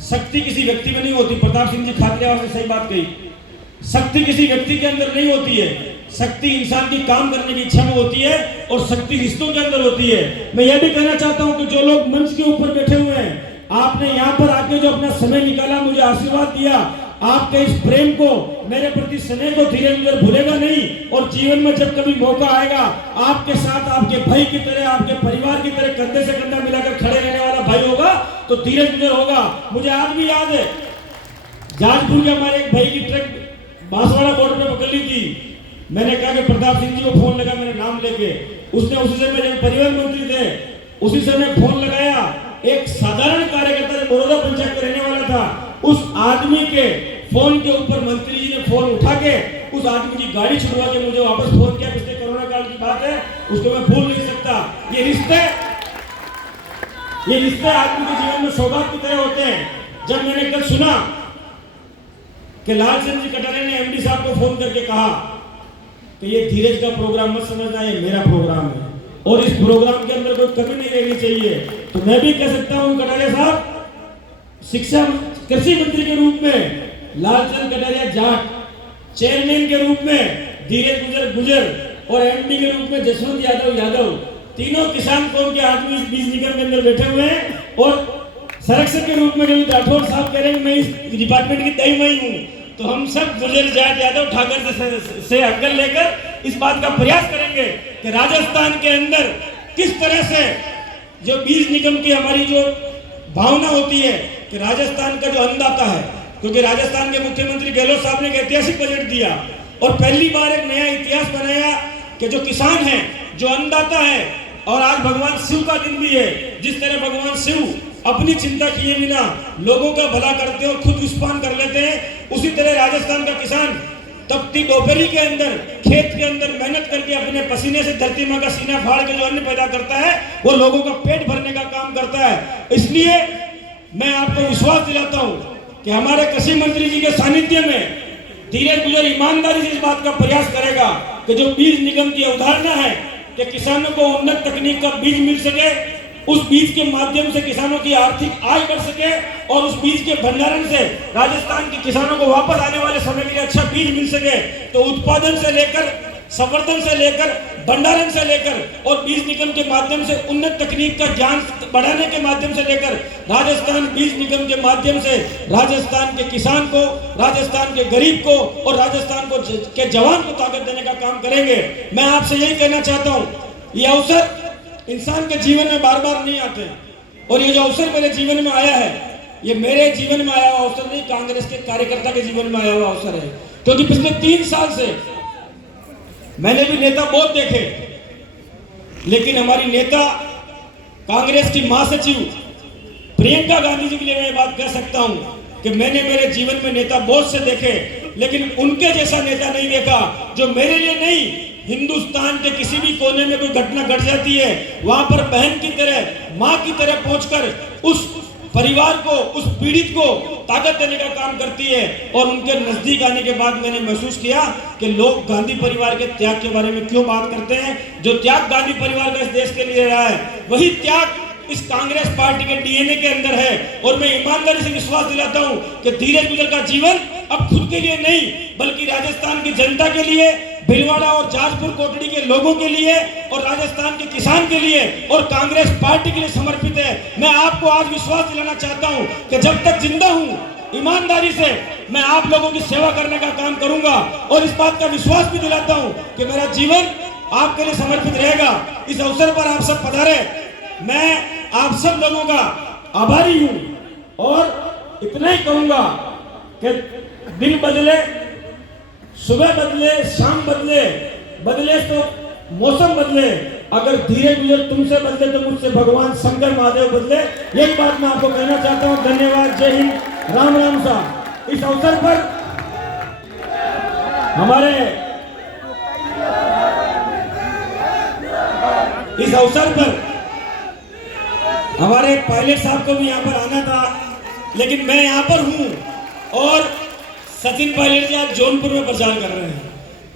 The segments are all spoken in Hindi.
शक्ति किसी व्यक्ति में नहीं होती। प्रताप सिंह जी खातिरयावास ने सही बात कही। शक्ति किसी व्यक्ति के अंदर नहीं होती है, शक्ति इंसान की काम करने की इच्छा में होती है और शक्ति रिश्तों के अंदर होती है। मैं यह भी कहना चाहता हूं कि जो लोग मंच के ऊपर बैठे हुए हैं, आपने यहाँ पर आके जो अपना समय निकाला, मुझे आशीर्वाद दिया, आपके इस प्रेम को, मेरे प्रति स्नेह को धीरे धीरे भूलेगा नहीं। और जीवन में जब कभी मौका आएगा, आपके साथ आपके भाई की तरह, आपके परिवार की तरह कंधे से कंधा मिलाकर खड़े रहने वाला भाई होगा तो धीरे धीरे होगा। मुझे आज भी याद है, जाजपुर के हमारे एक भाई की ट्रक बांसवाड़ा बॉर्डर पे पकड़ ली थी। मैंने कहा कि प्रताप सिंह जी को फोन लगा, मेरा नाम लेके। उसने उसी समय जब परिवहन मंत्री थे, उसी समय फोन लगाया। एक साधारण कार्यकर्ता जो बड़ौदा पंचायत में रहने वाला था, उस आदमी के फोन के ऊपर मंत्री जी ने फोन उठा के उस आदमी की गाड़ी छुड़वा के मुझे वापस फोन किया। पिछले कोरोना काल की बात है, उसको मैं भूल नहीं सकता। ये रिश्ते आदमी के जीवन में सौगात की तरह होते हैं। जब मैंने कल सुना कि लालचंद जी कटारिया ने एमडी साहब को फोन करके कहा कि ये धीरज का प्रोग्राम मत समझना, ये मेरा प्रोग्राम है और इस प्रोग्राम के अंदर कोई कमी नहीं रहनी चाहिए, तो मैं भी कह सकता हूं कटारिया साहब, शिक्षा कृषि मंत्री के रूप में लालचंद कटारिया जाट, चेयरमैन के रूप में धीरज गुजर और एमडी के रूप में जसवंत यादव, तीनों किसान कौम के आदमी इस बीज निगम के अंदर बैठे हुए हैं। और संरक्षक के रूप में जो राठौर साहब कह रहे हैं मैं इस डिपार्टमेंट की दही मई हूँ, तो हम सब गुजर जाट यादव ठाकर से अंगल लेकर इस बात का प्रयास करेंगे कि राजस्थान के अंदर किस तरह से जो बीज निगम की हमारी जो भावना होती है कि राजस्थान का जो अन्नदाता है, क्योंकि राजस्थान के मुख्यमंत्री गहलोत साहब ने एक ऐतिहासिक बजट दिया और पहली बार एक नया इतिहास बनाया कि जो किसान है, जो अन्नदाता है, और आज भगवान शिव का दिन भी है। जिस तरह भगवान शिव अपनी चिंता किए बिना लोगों का भला करते हैं और खुद रुष्पान कर लेते हैं, उसी तरह राजस्थान का किसान तपती दोपहरी के अंदर खेत के अंदर मेहनत करके अपने पसीने से धरती मां का सीना फाड़ के जो अन्न पैदा करता है, वो लोगों का पेट भरने का काम करता है। इसलिए मैं आपको विश्वास दिलाता हूं कि हमारे कृषि मंत्री जी के सानिध्य में धीरज गुजर ईमानदारी से इस बात का प्रयास करेगा कि जो बीज निगम की अवधारणा है कि किसानों को उन्नत तकनीक का बीज मिल सके, उस बीज के माध्यम से किसानों की आर्थिक आय बढ़ सके और उस बीज के भंडारण से राजस्थान के किसानों को वापस आने वाले समय के लिए अच्छा बीज मिल सके, तो उत्पादन से लेकर संवर्धन से लेकर भंडारण से लेकर और बीज निगम के माध्यम से उन्नत तकनीक का ज्ञान बढ़ाने के माध्यम से लेकर राजस्थान बीज निगम के माध्यम से राजस्थान के किसान को, राजस्थान के गरीब को और राजस्थान को के जवान को ताकत देने का काम करेंगे। मैं आपसे यही कहना चाहता हूँ, ये अवसर इंसान के जीवन में बार बार नहीं आते और ये जो अवसर मेरे जीवन में आया है, ये मेरे जीवन में आया हुआ अवसर नहीं, कांग्रेस के कार्यकर्ता के जीवन में आया हुआ अवसर है। क्योंकि पिछले 3 साल से मैंने भी नेता बहुत देखे, लेकिन हमारी नेता कांग्रेस की महासचिव प्रियंका गांधी जी के लिए मैं बात कह सकता हूं कि मैंने मेरे जीवन में नेता बहुत से देखे, लेकिन उनके जैसा नेता नहीं देखा जो मेरे लिए नहीं, हिंदुस्तान के किसी भी कोने में कोई घटना घट जाती है, वहां पर बहन की तरह, मां की तरह पहुंचकर उस परिवार को, उस पीड़ित को ताकत देने का काम करती है। और उनके नजदीक आने के बाद मैंने महसूस किया कि लोग गांधी परिवार के त्याग के बारे में क्यों बात करते हैं। जो त्याग गांधी परिवार का इस देश के लिए रहा है, वही त्याग इस कांग्रेस पार्टी के डीएनए के अंदर है। और मैं ईमानदारी से विश्वास दिलाता हूं कि धीरज गुजर का जीवन अब खुद के लिए नहीं, बल्कि राजस्थान की जनता के लिए, भीलवाड़ा और जाजपुर कोटड़ी के लोगों के लिए और राजस्थान के किसान के लिए और कांग्रेस पार्टी के लिए समर्पित है। मैं आपको आज विश्वास दिलाना चाहता हूं कि जब तक जिंदा हूं, ईमानदारी से मैं आप लोगों की सेवा करने का काम करूंगा और इस बात का विश्वास भी दिलाता हूं कि मेरा जीवन आपके लिए समर्पित रहेगा। इस अवसर पर आप सब पधारे, मैं आप सब लोगों का आभारी हूं और इतना ही कहूंगा कि दिन बदले, सुबह बदले, शाम बदले, बदले तो मौसम बदले, अगर धीरे धीरे तुमसे बदले तो मुझसे भगवान शंकर महादेव बदले। यही बात मैं आपको कहना चाहता हूं। धन्यवाद, जय हिंद, राम राम साहब। इस अवसर पर हमारे पायलट साहब को भी यहाँ पर आना था, लेकिन मैं यहाँ पर हूँ और सचिन पायलट जी आज जौनपुर में प्रचार कर रहे हैं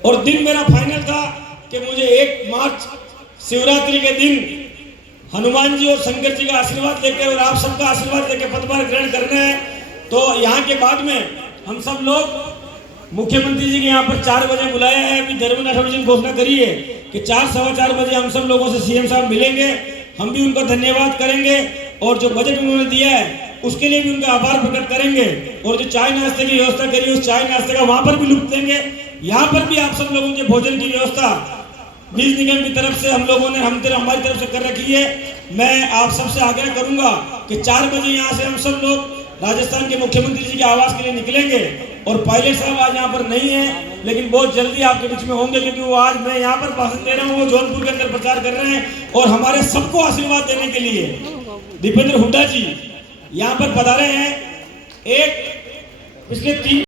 और दिन मेरा फाइनल था कि मुझे 1 मार्च शिवरात्रि के दिन हनुमान जी और शंकर जी का आशीर्वाद लेकर और आप सबका आशीर्वाद लेकर पदभार ग्रहण करना है। तो यहाँ के बाद में हम सब लोग मुख्यमंत्री जी के यहाँ पर 4 बजे बुलाया है। अभी धर्मेंद्र राठौड़ जी ने घोषणा करी है कि 4 सवा 4 बजे हम सब लोगों से सीएम साहब मिलेंगे। हम भी उनका धन्यवाद करेंगे और जो बजट उन्होंने दिया है उसके लिए भी उनका आभार प्रकट करेंगे। और जो चाय नाश्ते की व्यवस्था करी उस चाय नाश्ते का वहां पर भी लुत्फ देंगे। यहाँ पर भी आप सब लोगों के भोजन की व्यवस्था बीज निगम की तरफ से हम लोगों ने हमारी तरफ से कर रखी है। मैं आप सबसे आग्रह करूंगा कि 4 बजे यहाँ से हम सब लोग राजस्थान के मुख्यमंत्री जी के आवास के लिए निकलेंगे। और पायलट साहब आज यहाँ पर नहीं है, लेकिन बहुत जल्दी आपके बीच में होंगे, क्योंकि वो आज मैं यहाँ पर भाषण दे रहा हूँ, वो जौनपुर के अंदर प्रचार कर रहे हैं। और हमारे सबको आशीर्वाद देने के लिए दीपेंद्र हुड्डा जी यहाँ पर पधारे हैं। एक पिछले 3